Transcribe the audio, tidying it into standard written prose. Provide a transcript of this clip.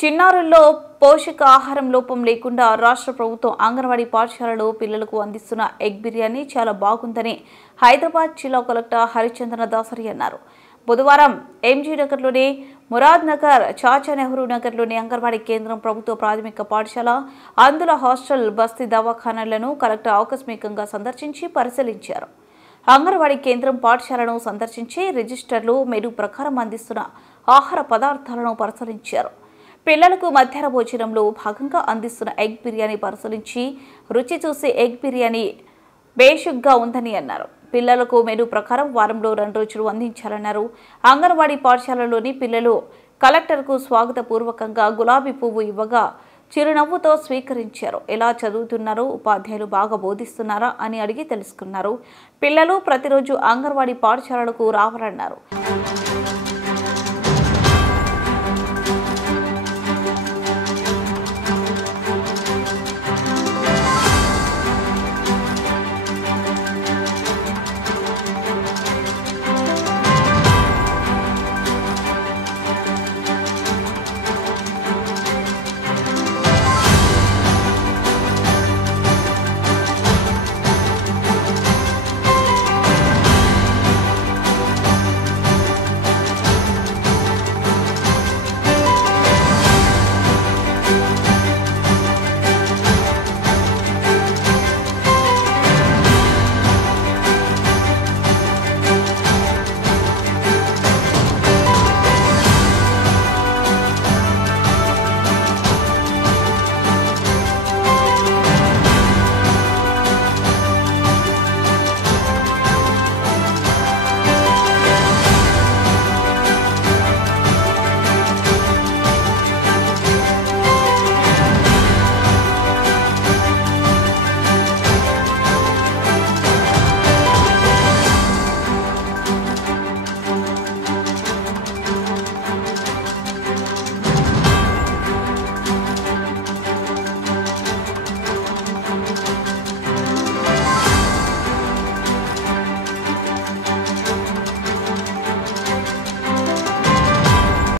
చిన్నారుల్లో పోషకాహారం లోపం లేకుండా రాష్ట్ర ప్రభుత్వం అంగన్వాడీ పాఠశాలలో పిల్లలకు అందిస్తున్న ఎగ్ బిర్యానీ చాలా బాగుందని హైదరాబాద్ జిల్లా కలెక్టర్ హరిచంద్ర దాసరి అన్నారు. బుధవారం ఎంజీ నగర్లోని మురాద్ నగర్, చాచా నెహ్రూ నగర్లోని అంగన్వాడీ కేంద్రం, ప్రభుత్వ ప్రాథమిక పాఠశాల, అందుల హాస్టల్, బస్తీ దవాఖానాలను కలెక్టర్ ఆకస్మికంగా సందర్శించి పరిశీలించారు. అంగన్వాడీ కేంద్రం, పాఠశాలను సందర్శించి రిజిస్టర్లు, మెనూ ప్రకారం అందిస్తున్న ఆహార పదార్థాలను పరిశీలించారు. పిల్లలకు మధ్యాహ్న భోజనంలో భాగంగా అందిస్తున్న ఎగ్ బిర్యానీ పరిశీలించి రుచి చూసి ఎగ్ బిర్యానీ బేషుగ్గా ఉందని అన్నారు. పిల్లలకు మెనూ ప్రకారం వారంలో 2 రోజులు అందించాలన్నారు. అంగన్వాడీ పాఠశాలలోని పిల్లలు కలెక్టర్కు స్వాగతపూర్వకంగా గులాబీ పువ్వు ఇవ్వగా చిరునవ్వుతో స్వీకరించారు. ఎలా చదువుతున్నారో, ఉపాధ్యాయులు బాగా బోధిస్తున్నారా అని అడిగి తెలుసుకున్నారు. పిల్లలు ప్రతిరోజు అంగన్వాడీ పాఠశాలలకు రావాలన్నారు.